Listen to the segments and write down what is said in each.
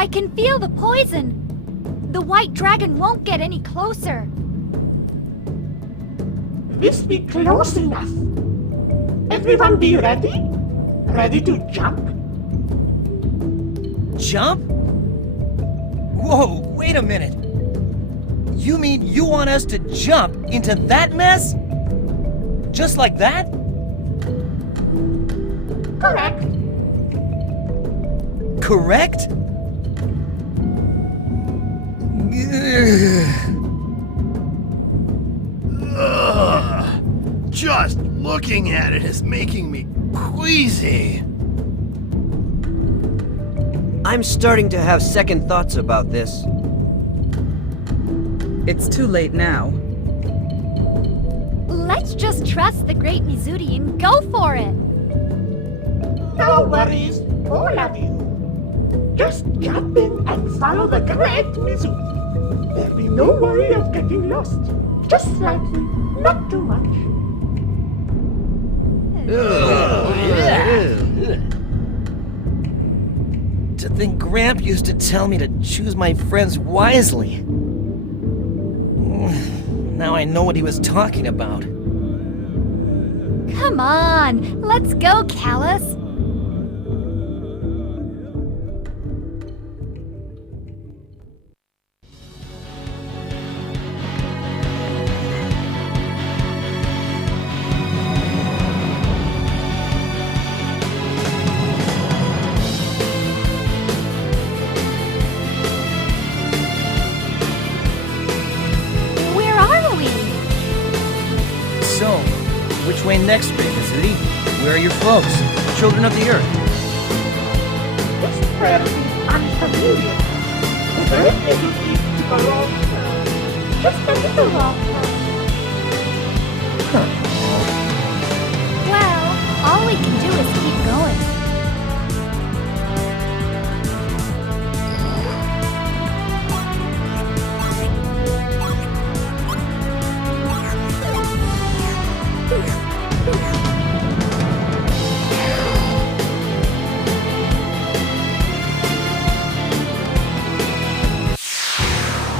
I can feel the poison. The white dragon won't get any closer. This be close enough. Everyone be ready? Ready to jump? Jump? Whoa, wait a minute. You mean you want us to jump into that mess? Just like that? Correct. Correct? Ugh. Just looking at it is making me queasy. I'm starting to have second thoughts about this. It's too late now. Let's just trust the great Mizuri and go for it. No worries, all of you. Just jump in and follow the great Mizu. There'll be no worry of getting lost. Just slightly, not too much. To think Gramp used to tell me to choose my friends wisely. Now I know what he was talking about. Come on, let's go, Callus. So, which way next, Great Mizuri? Where are your folks, children of the Earth? This prayer is unfamiliar. The great Mizu seems to go off, just a little off. Well, all we can do is keep going.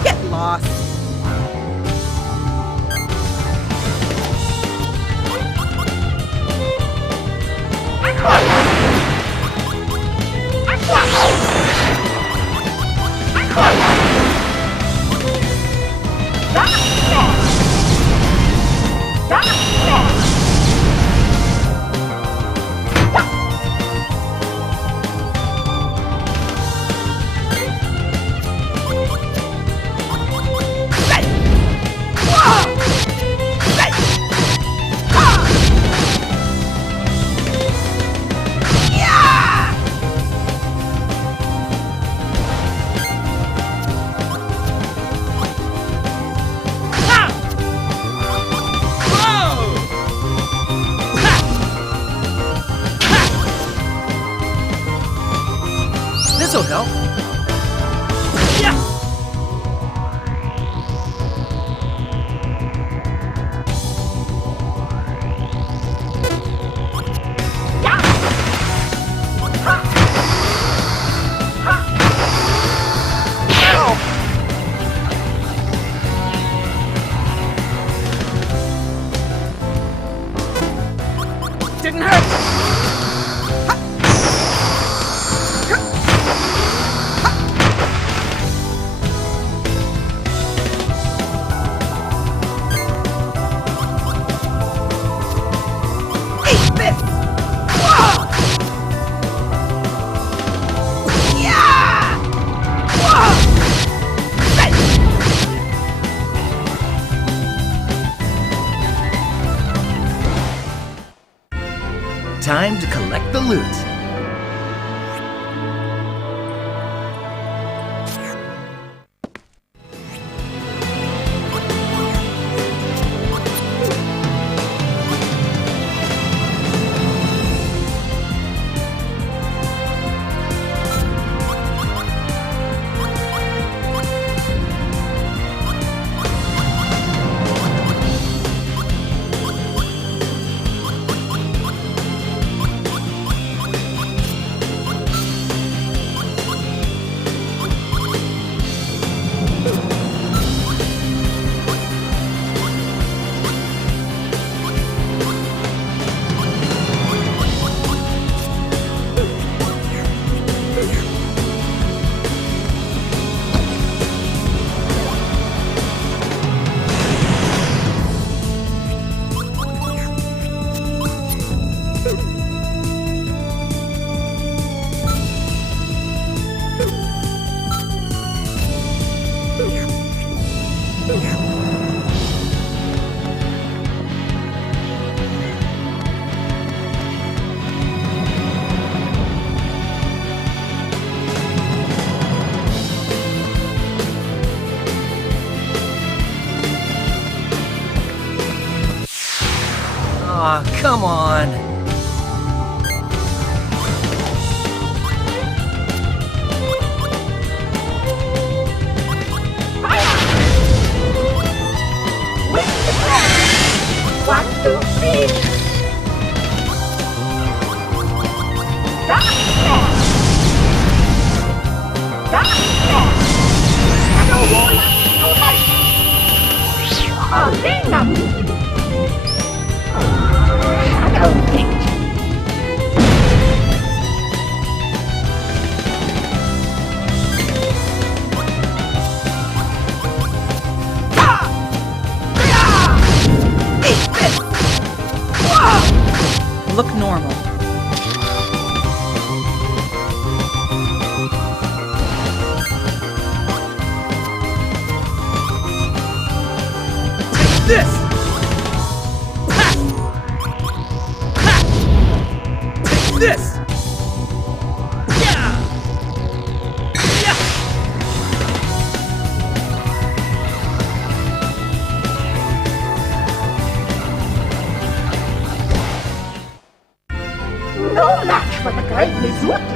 Get lost. This'll help. Yeah. Didn't hurt. Time to collect the loot. Come on. One, two, three. Look normal. This! Ha! Ha! Take this! Yeah! Yeah! No match for the great Mizuki.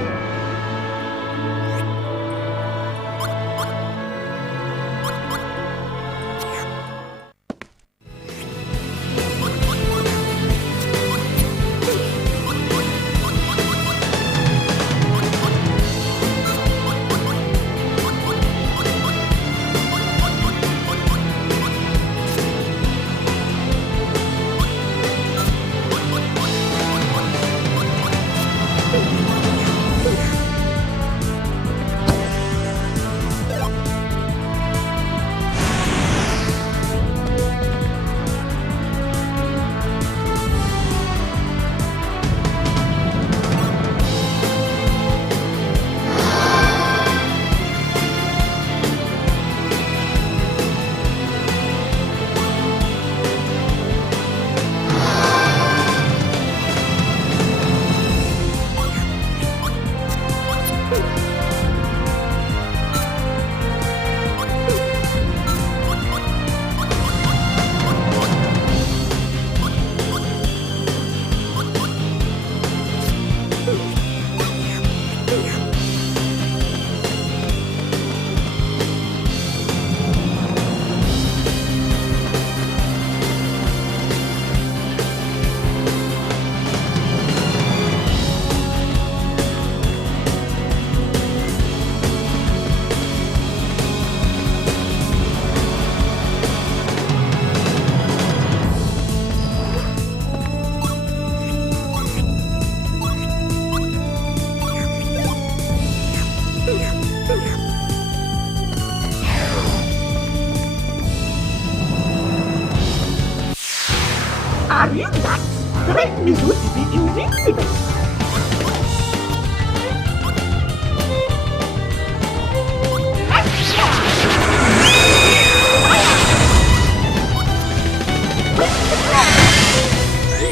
Are you nuts? Great Mizuki be invincible.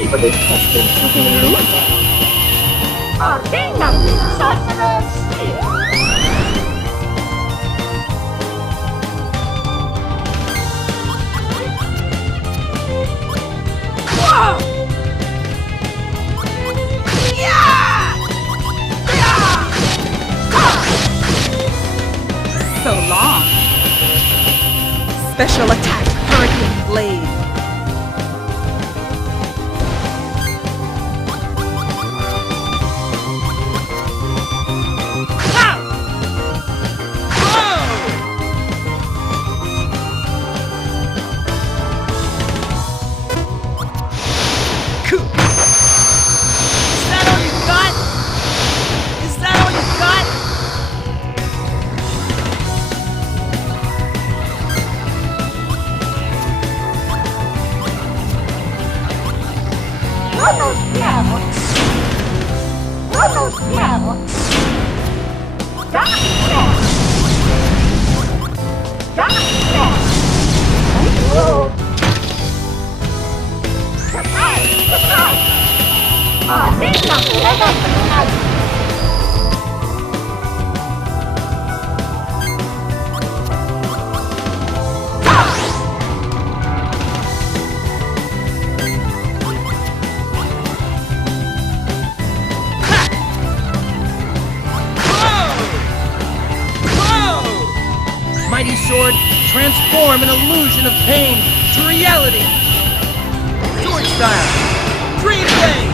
Even if testing to be loser. Arena Sorcerer's So long. Special attack, Hurricane Blade. sword, transform an illusion of pain to reality. Sword style. Dream blade.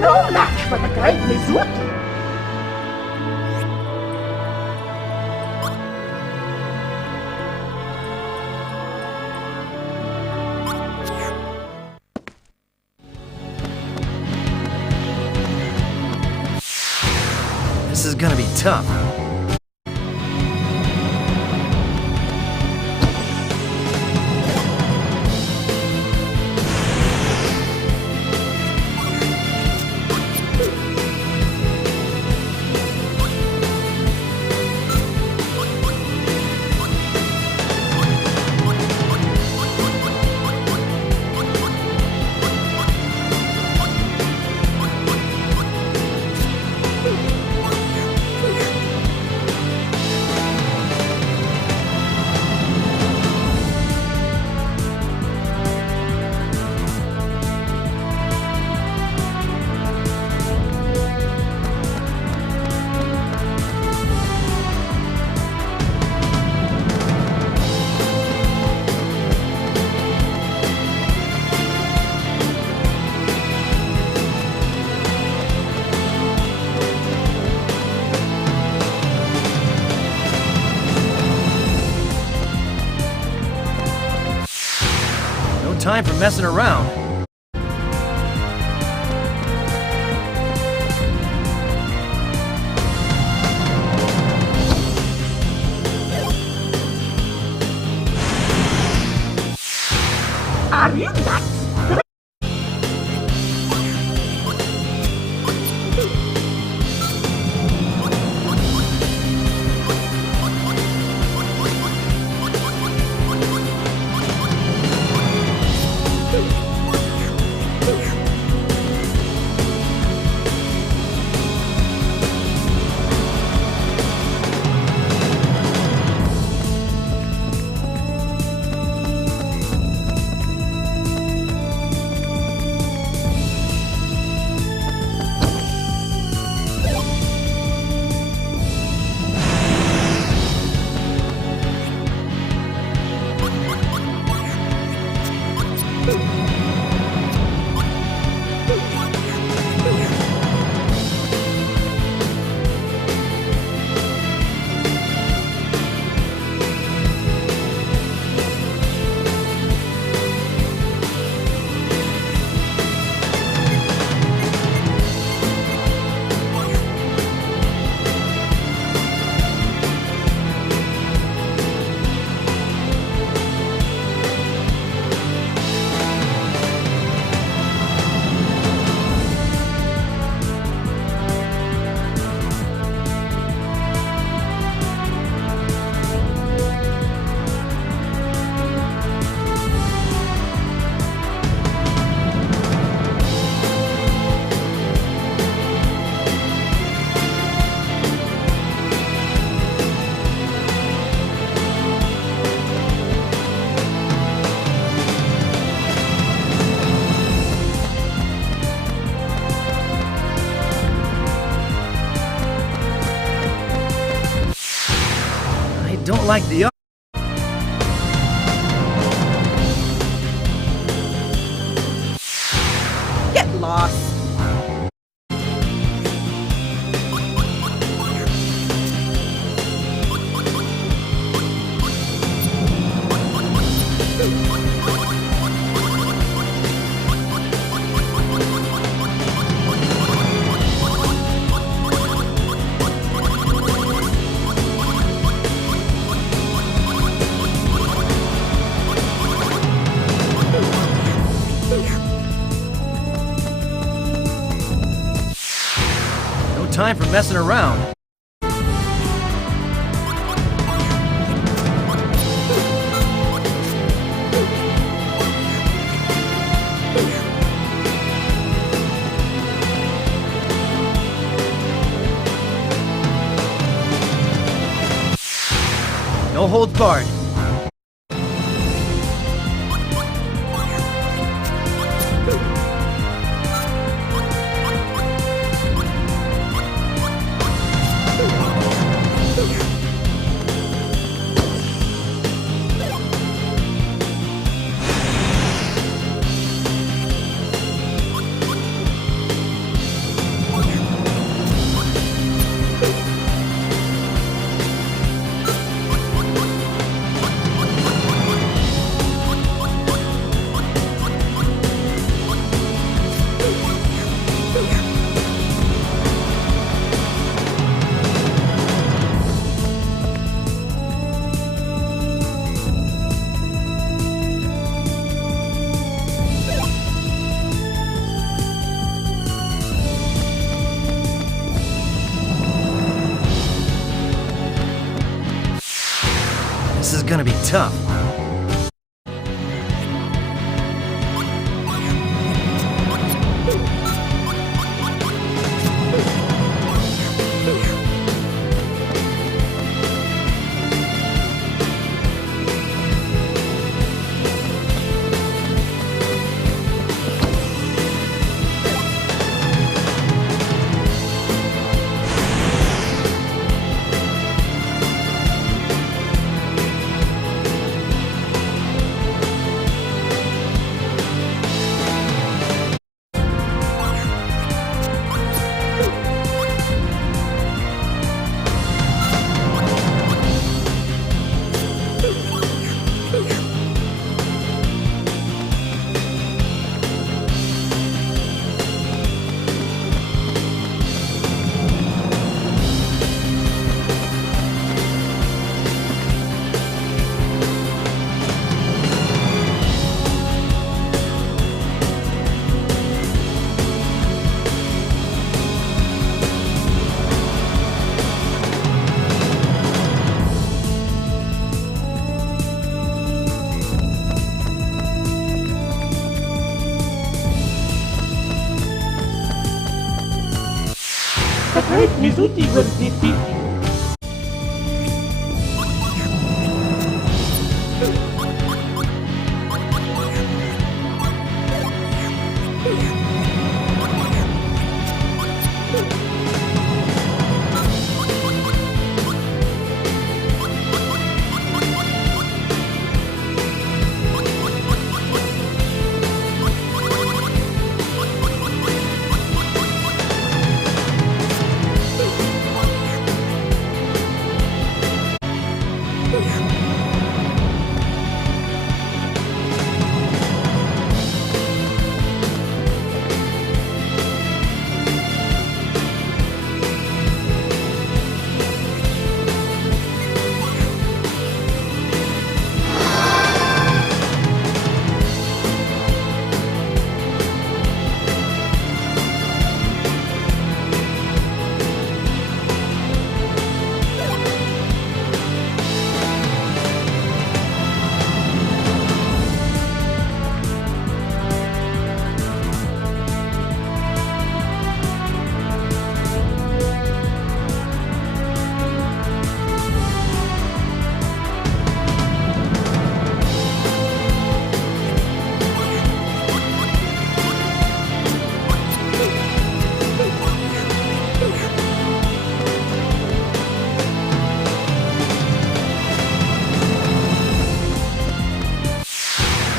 No match for the great Mizuki. This is gonna be tough. Time for messing around. Are you nuts? Don't like the Get lost. time for messing around. No holds barred. gonna be tough. The great Mizuti will defeat you.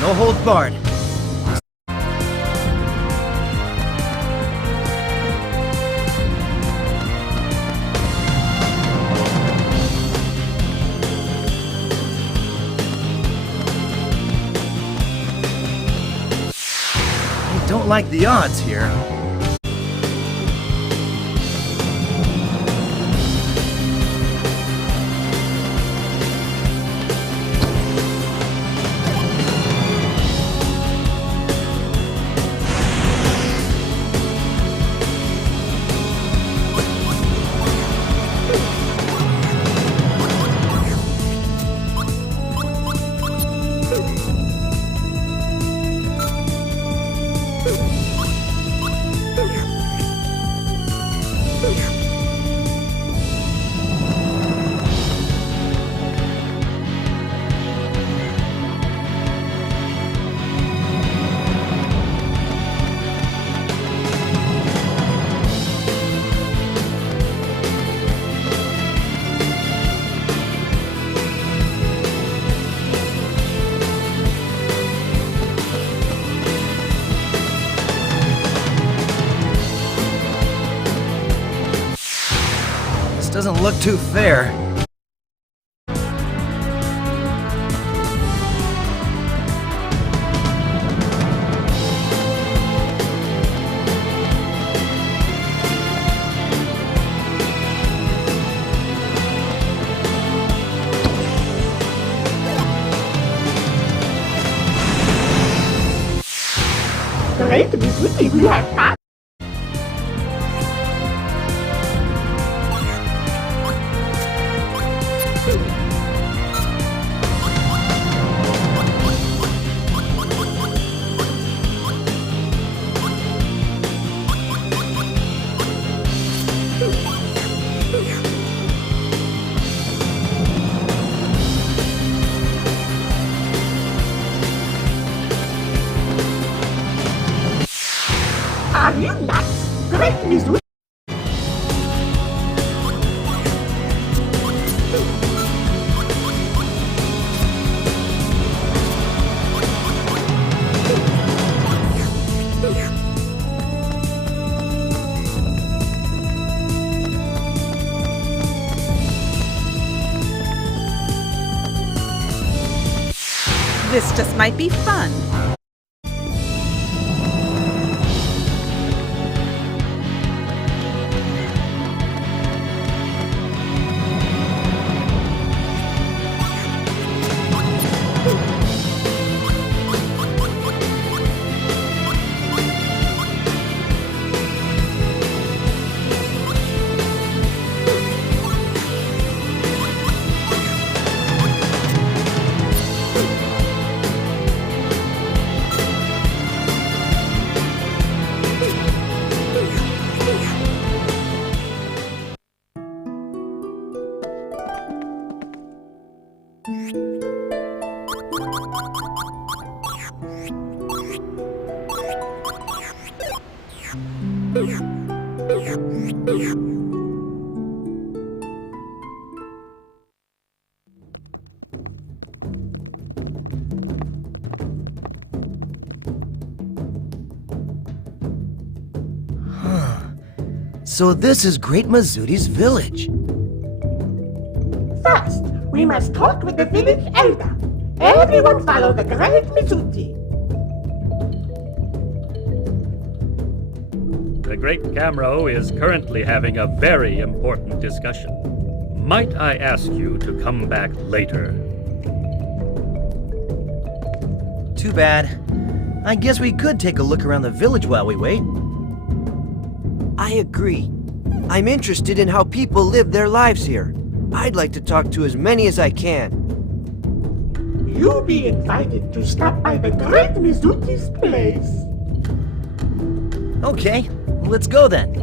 No holds barred. I don't like the odds here. Doesn't look too fair. Great Mizuti will have fun. Are you nuts? Great Mizu. This just might be fun. So this is Great Mizuti's village. First, we must talk with the village elder. Everyone follow the Great Mizuti. The Great Camro is currently having a very important discussion. Might I ask you to come back later? Too bad. I guess we could take a look around the village while we wait. I agree. I'm interested in how people live their lives here. I'd like to talk to as many as I can. You'll be invited to stop by the Great Mizuti's place. Okay, let's go then.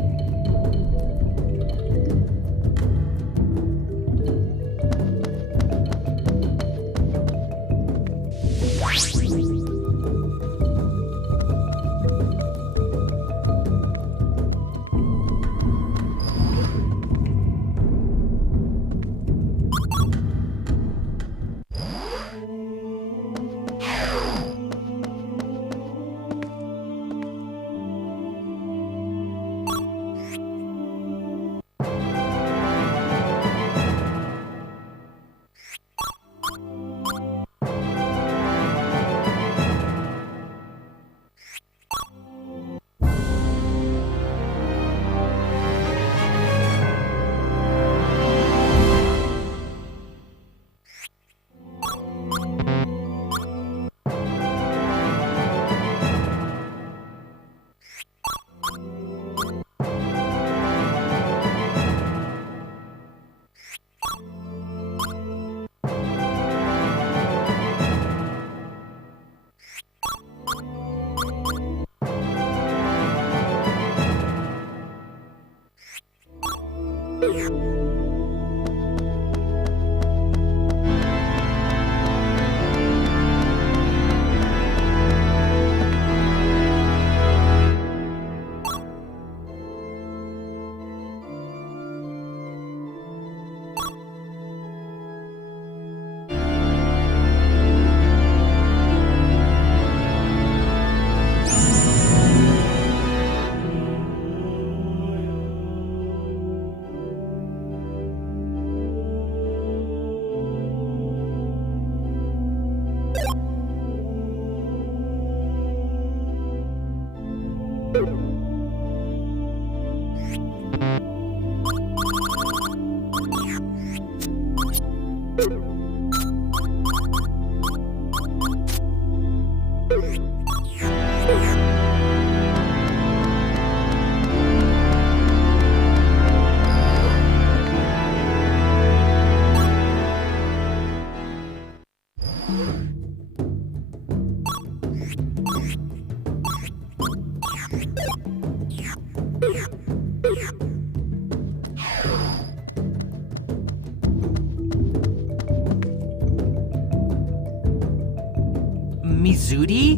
Mizuti?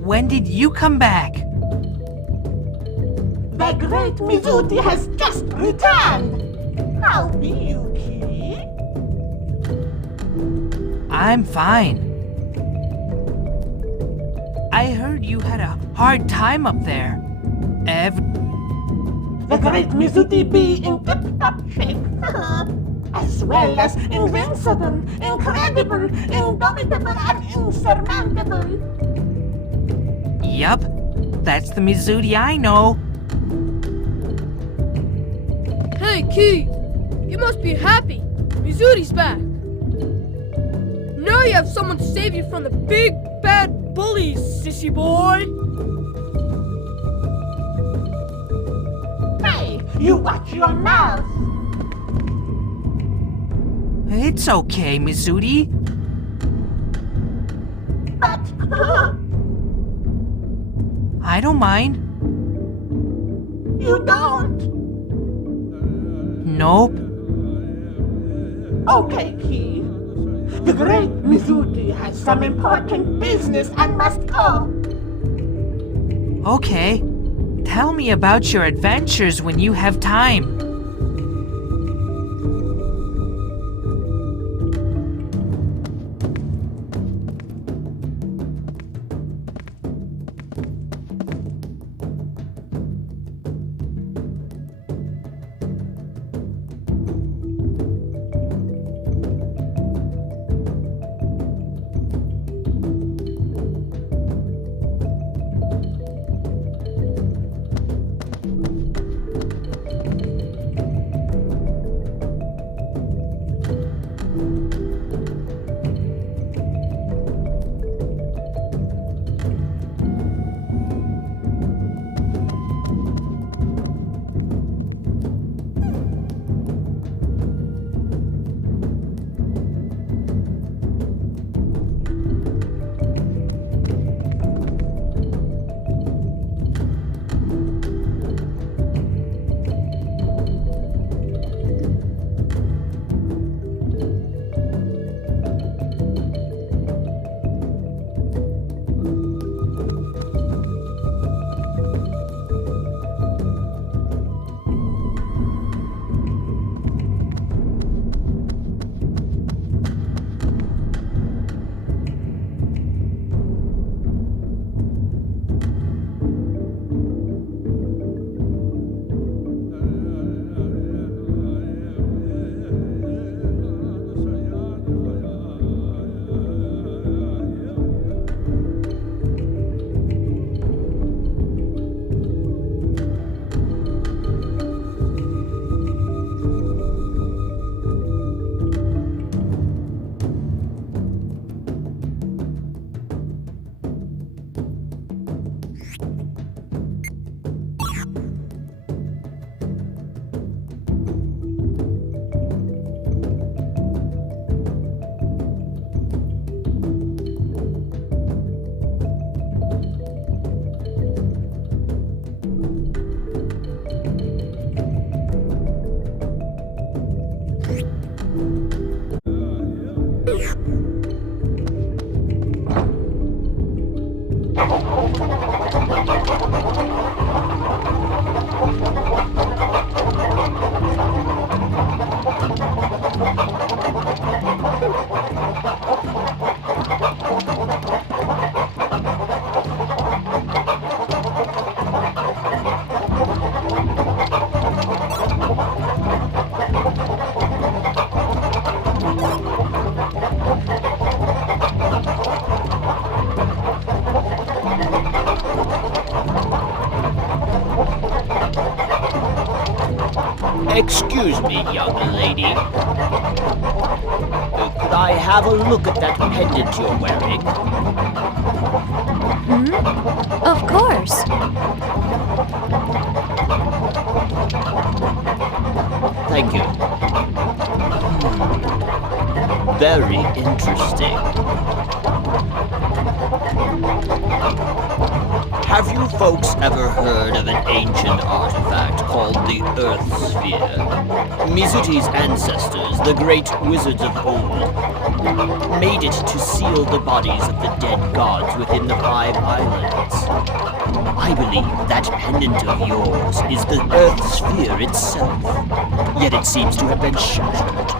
When did you come back? The great Mizuti has just returned! How be you, Key? I'm fine. I heard you had a hard time up there. The great Mizuti be in tip-top shape, as well as invincible, incredible, indomitable, and insurmountable. Yup, that's the Mizuti I know. Hey, Key! You must be happy. Mizuti's back. Now you have someone to save you from the big, bad bullies, sissy boy! Hey, you watch your mouth! It's okay, Mizuti. But... I don't mind. you don't? Nope. Okay, Key. The great Mizuti has some important business and must go. Okay. Tell me about your adventures when you have time. Excuse me, young lady. Could I have a look at that pendant you're wearing? Of course. Thank you. Very interesting. Have you folks ever heard of an ancient artifact called the Earth Sphere? Mizuti's ancestors, the great wizards of old, made it to seal the bodies of the dead gods within the 5 islands. I believe that pendant of yours is the Earth sphere itself, yet it seems to have been shattered.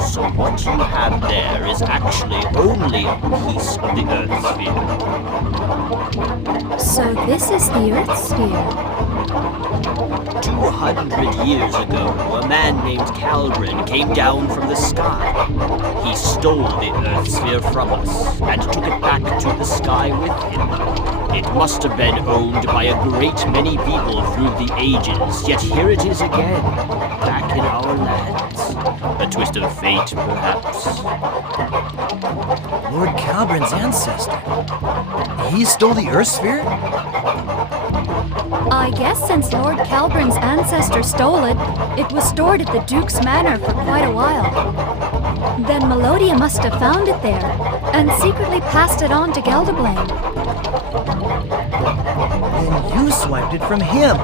So what you have there is actually only a piece of the Earth sphere. So this is the Earth sphere. 200 years ago, a man named Calbrin came down from the sky. He stole the Earth sphere from us and took it back to the sky with him. It must have been owned by a great many people through the ages, yet here it is again, back in our lands. A twist of fate, perhaps. Lord Calbrin's ancestor. He stole the Earth sphere? I guess since Lord Calbrin's ancestor stole it, it was stored at the Duke's Manor for quite a while. Then Melodia must have found it there, and secretly passed it on to Gelderblane. Then you swiped it from him.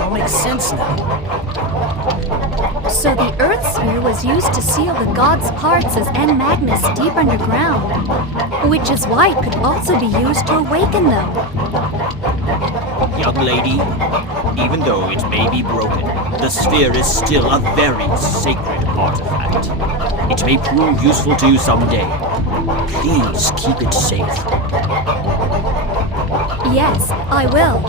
All makes sense now. So the Earth sphere was used to seal the god's parts as N. Magnus deep underground, which is why it could also be used to awaken them. Young lady, even though it may be broken, the sphere is still a very sacred artifact. It may prove useful to you someday. Please keep it safe. Yes, I will.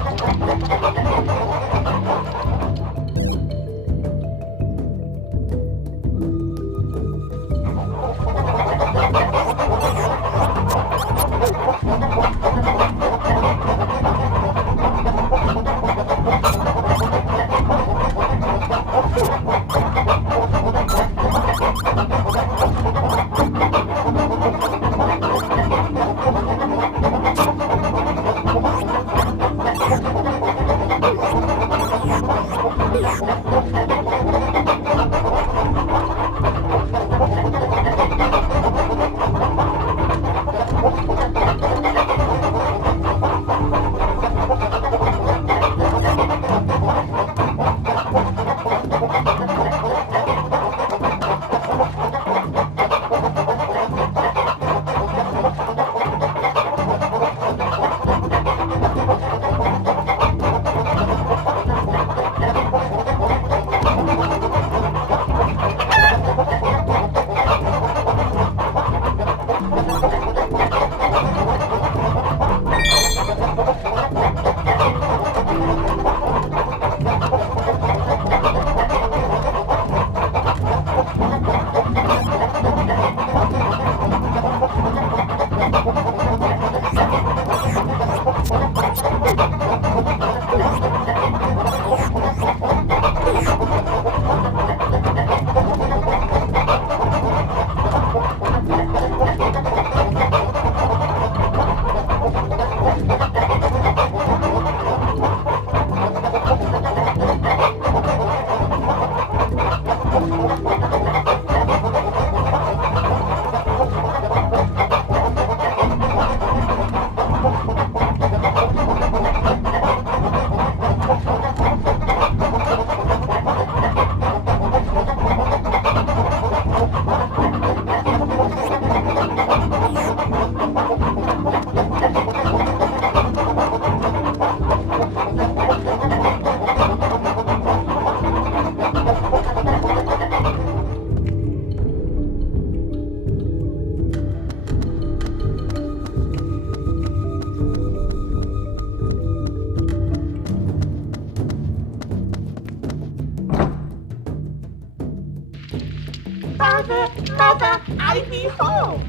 Father, Mother, I be home.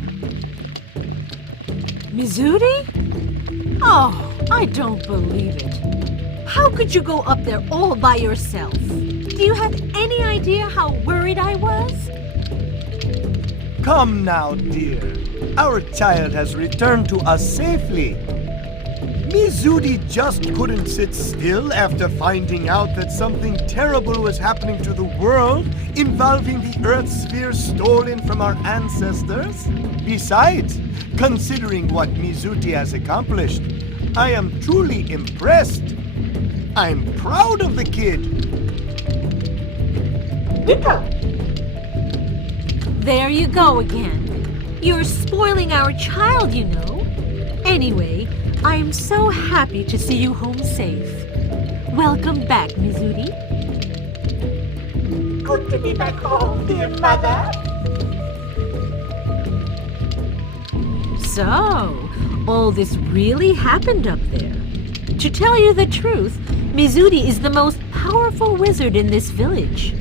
Mizuri? Oh, I don't believe it. How could you go up there all by yourself? Do you have any idea how worried I was? Come now, dear. Our child has returned to us safely. Mizuri just couldn't sit still after finding out that something terrible was happening to the world involving the Earth sphere stolen from our ancestors. Besides, considering what Mizuti has accomplished, I am truly impressed. I'm proud of the kid. Ditto. There you go again. You're spoiling our child, you know. Anyway, I'm so happy to see you home safe. Welcome back, Mizuri. Good to be back home, dear mother. So, all this really happened up there. To tell you the truth, Mizuri is the most powerful wizard in this village.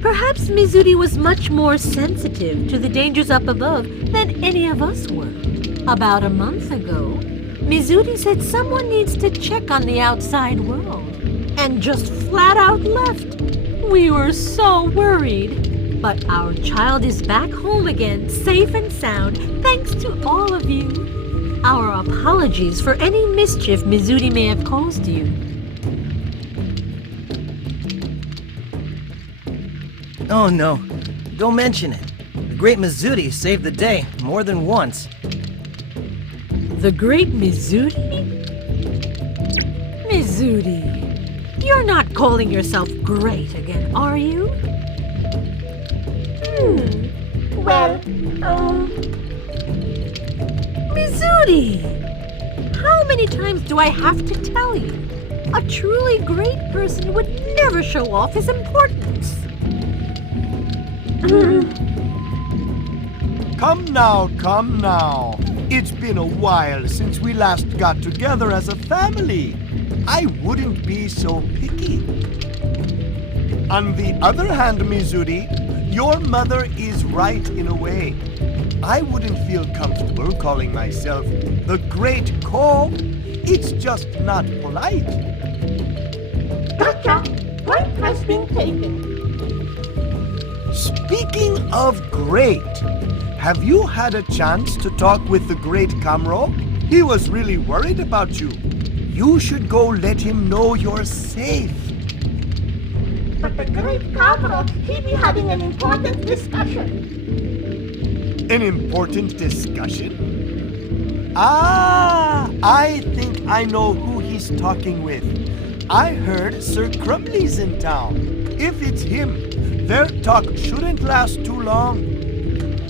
Perhaps Mizuri was much more sensitive to the dangers up above than any of us were. About a month ago, Mizuri said someone needs to check on the outside world, and just flat out left. We were so worried. But our child is back home again, safe and sound, thanks to all of you. Our apologies for any mischief Mizuri may have caused you. Oh no, don't mention it. The great Mizuri saved the day more than once. The great Mizuri? Mizuri, you're not calling yourself great again, are you? Well, Mizuri! How many times do I have to tell you? A truly great person would never show off his importance. Come now. It's been a while since we last got together as a family. I wouldn't be so picky. On the other hand, Mizuri, your mother is right in a way. I wouldn't feel comfortable calling myself the Great Ko. It's just not polite. gotcha. Point has been taken. Speaking of great, have you had a chance to talk with the Great Kamro? He was really worried about you. You should go let him know you're safe. But the great Kamro, he be having an important discussion. An important discussion? Ah, I think I know who he's talking with. I heard Sir Crumley's in town. If it's him, their talk shouldn't last too long.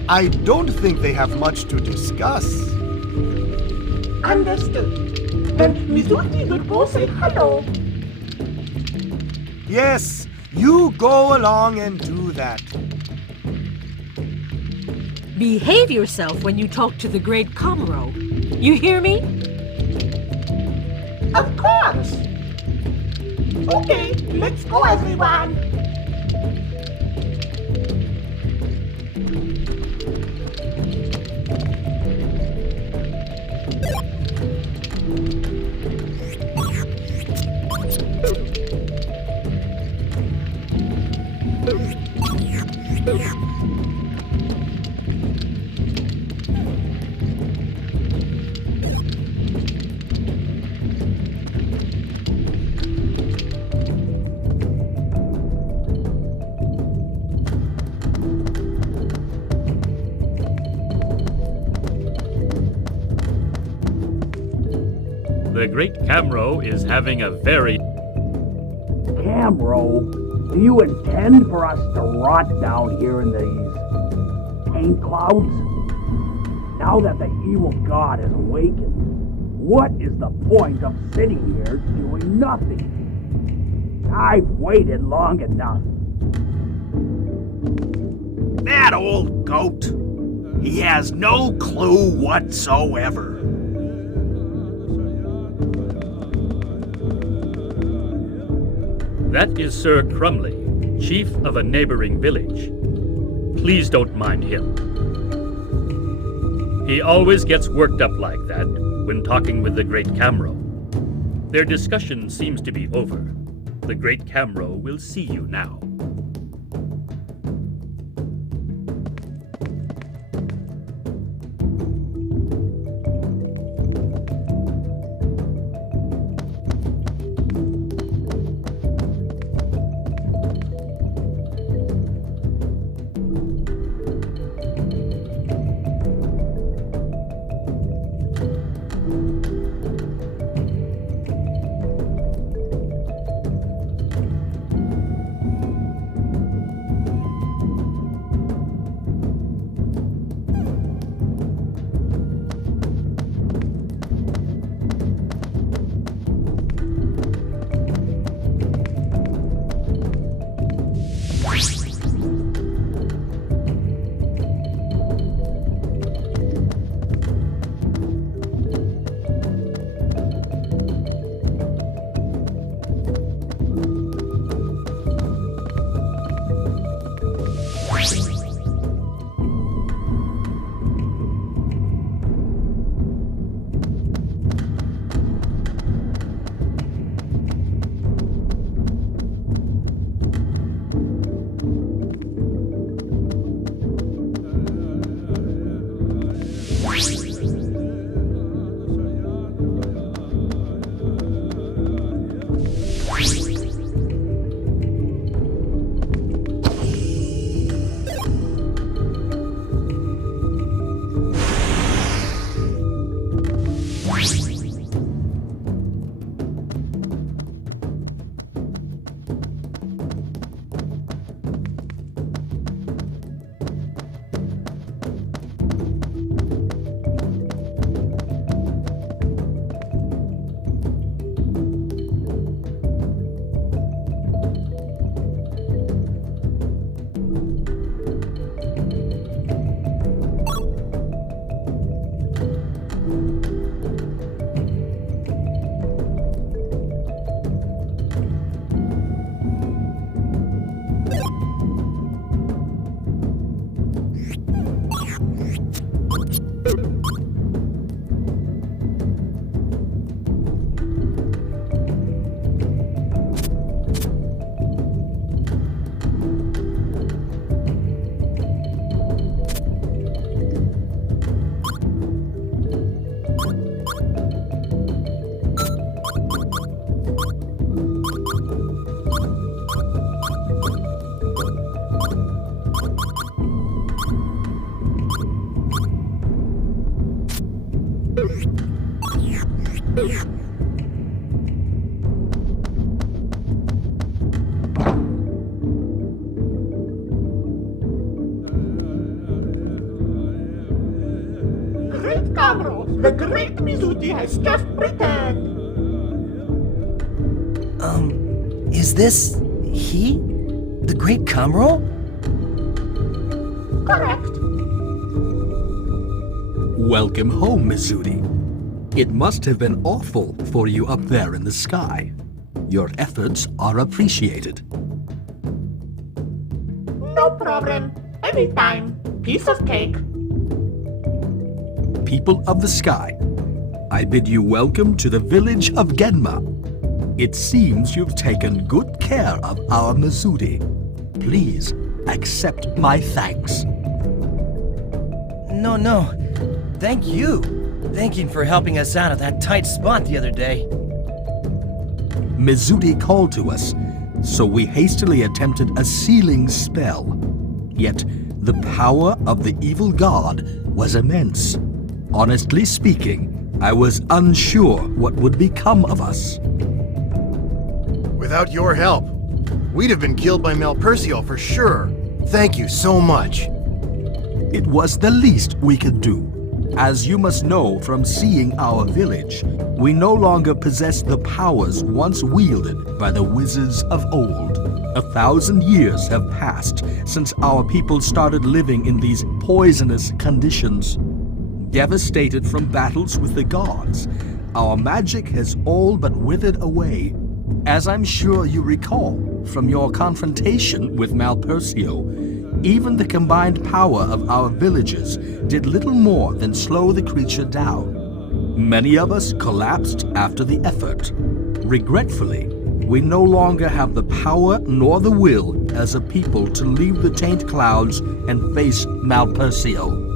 I don't think they have much to discuss. Understood. Then Mizuri will go say hello. Yes, you go along and do that. Behave yourself when you talk to the great Kamro. You hear me? Of course. Okay, let's go, everyone. The Great Kamro is having a very... Kamro, do you intend for us to rot down here in these paint clouds? Now that the evil god has awakened, what is the point of sitting here doing nothing? I've waited long enough. That old goat. He has no clue whatsoever. That is Sir Crumley, chief of a neighboring village. Please don't mind him. He always gets worked up like that when talking with the Great Kamro. Their discussion seems to be over. The Great Kamro will see you now. Great Camro, the great Mizuti has just returned. Is this he? The Great Camro? Correct. Welcome home, Mizuti. It must have been awful for you up there in the sky. Your efforts are appreciated. No problem. Anytime. Piece of cake. People of the sky, I bid you welcome to the village of Genma. It seems you've taken good care of our Mizuti. Please accept my thanks. No. Thank you. Thank you for helping us out of that tight spot the other day. Mizuti called to us, so we hastily attempted a sealing spell. Yet, the power of the evil god was immense. Honestly speaking, I was unsure what would become of us. Without your help, we'd have been killed by Malpersio for sure. Thank you so much. It was the least we could do. As you must know from seeing our village, we no longer possess the powers once wielded by the wizards of old. 1,000 years have passed since our people started living in these poisonous conditions. Devastated from battles with the gods, our magic has all but withered away. As I'm sure you recall from your confrontation with Malpersio, even the combined power of our villages did little more than slow the creature down. Many of us collapsed after the effort. Regretfully, we no longer have the power nor the will as a people to leave the taint clouds and face Malpersio.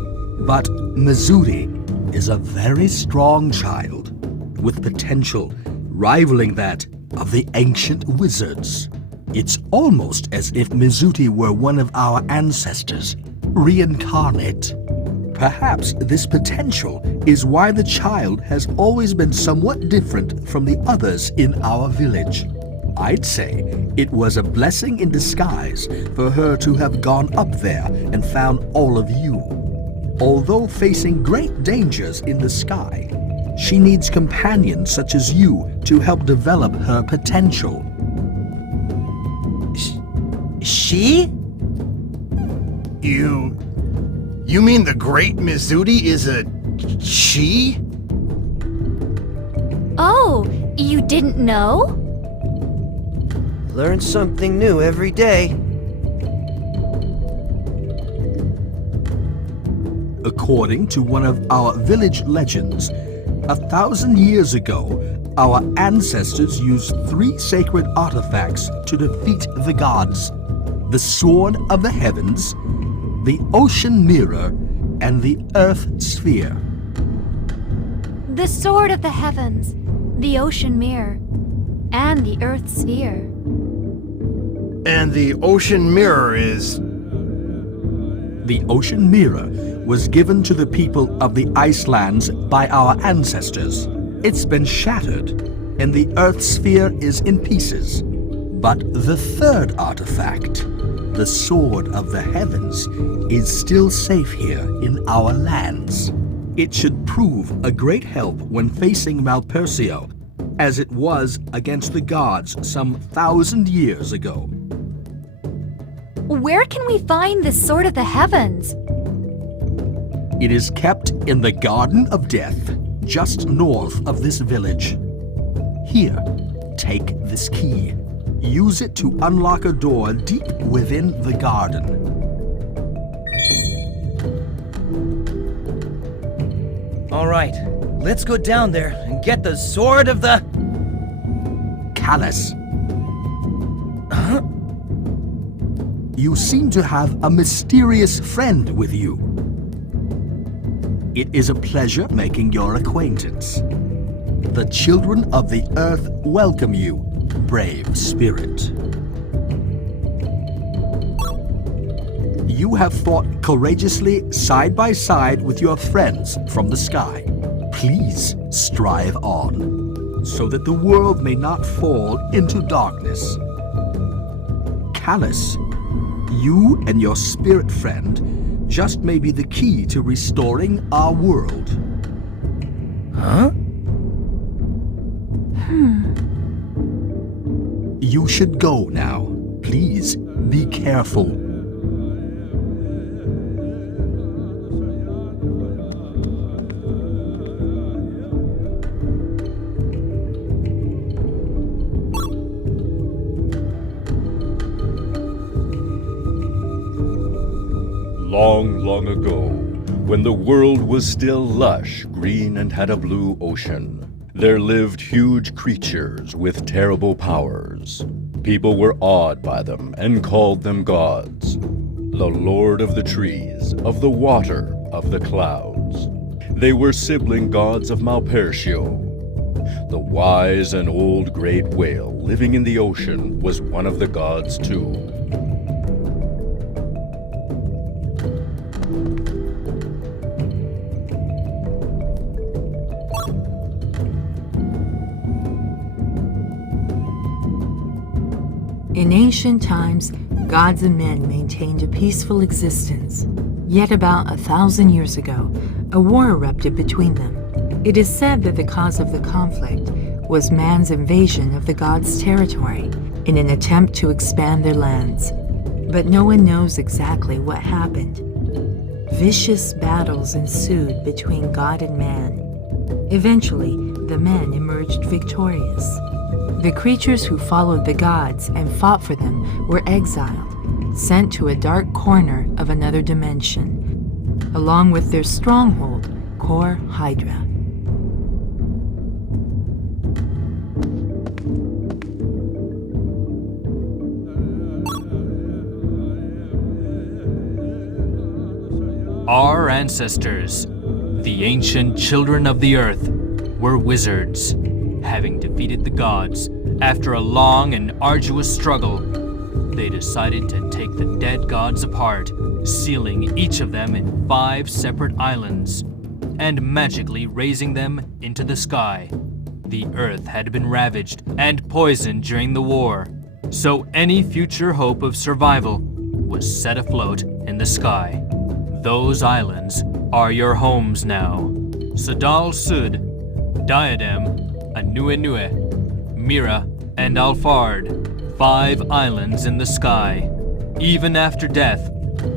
But Mizuti is a very strong child, with potential rivaling that of the ancient wizards. It's almost as if Mizuti were one of our ancestors, reincarnate. Perhaps this potential is why the child has always been somewhat different from the others in our village. I'd say it was a blessing in disguise for her to have gone up there and found all of you. Although facing great dangers in the sky, she needs companions such as you to help develop her potential. She? You mean the great Mizuti is a she? Oh, you didn't know? Learn something new every day. According to one of our village legends, 1,000 years ago, our ancestors used 3 sacred artifacts to defeat the gods: the Sword of the Heavens, the Ocean Mirror, and the Earth Sphere. The Sword of the Heavens, the Ocean Mirror. and the Earth's sphere. And the ocean mirror is... The ocean mirror was given to the people of the Icelands by our ancestors. It's been shattered, and the Earth sphere is in pieces. But the third artifact, the Sword of the Heavens, is still safe here in our lands. It should prove a great help when facing Malpersio, as it was against the gods some 1,000 years ago. Where can we find this Sword of the Heavens? It is kept in the Garden of Death, just north of this village. Here, take this key. Use it to unlock a door deep within the garden. All right, let's go down there and get the Sword of the... Callus. Huh? You seem to have a mysterious friend with you. It is a pleasure making your acquaintance. The children of the Earth welcome you, brave spirit. You have fought courageously side by side with your friends from the sky. Please strive on, so that the world may not fall into darkness. Callus, you and your spirit friend just may be the key to restoring our world. Huh? You should go now. Please be careful. Long, long ago, when the world was still lush, green, and had a blue ocean, there lived huge creatures with terrible powers. People were awed by them and called them gods. The Lord of the trees, of the water, of the clouds. They were sibling gods of Malpersio. The wise and old great whale living in the ocean was one of the gods too. In ancient times, gods and men maintained a peaceful existence. Yet about 1,000 years ago, a war erupted between them. It is said that the cause of the conflict was man's invasion of the gods' territory in an attempt to expand their lands. But no one knows exactly what happened. Vicious battles ensued between God and man. Eventually, the men emerged victorious. The creatures who followed the gods and fought for them were exiled, sent to a dark corner of another dimension, along with their stronghold, Kor Hydra. Our ancestors, the ancient children of the earth, were wizards. Having defeated the gods, after a long and arduous struggle, they decided to take the dead gods apart, sealing each of them in 5 separate islands, and magically raising them into the sky. The earth had been ravaged and poisoned during the war, so any future hope of survival was set afloat in the sky. Those islands are your homes now. Sadal Sud, Diadem, Anuenue, Mira, and Alfard, 5 islands in the sky. Even after death,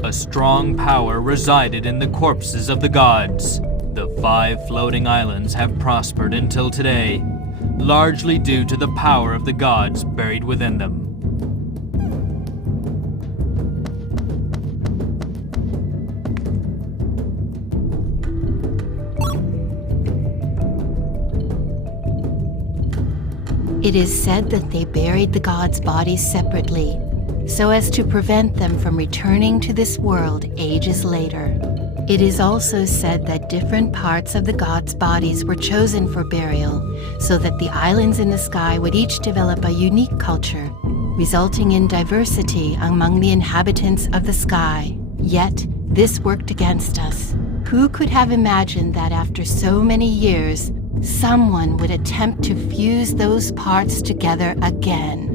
a strong power resided in the corpses of the gods. The 5 floating islands have prospered until today, largely due to the power of the gods buried within them. It is said that they buried the gods' bodies separately, so as to prevent them from returning to this world ages later. It is also said that different parts of the gods' bodies were chosen for burial, so that the islands in the sky would each develop a unique culture, resulting in diversity among the inhabitants of the sky. Yet, this worked against us. Who could have imagined that after so many years, someone would attempt to fuse those parts together again?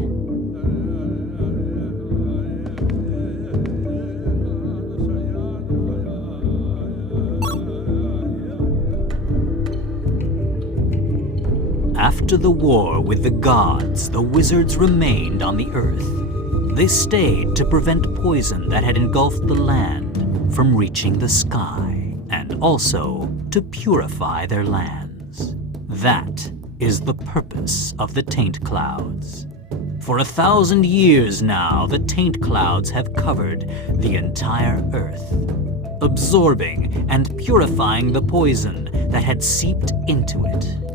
After the war with the gods, the wizards remained on the earth. They stayed to prevent poison that had engulfed the land from reaching the sky, and also to purify their lands. That is the purpose of the taint clouds. For 1,000 years now, the taint clouds have covered the entire earth, absorbing and purifying the poison that had seeped into it.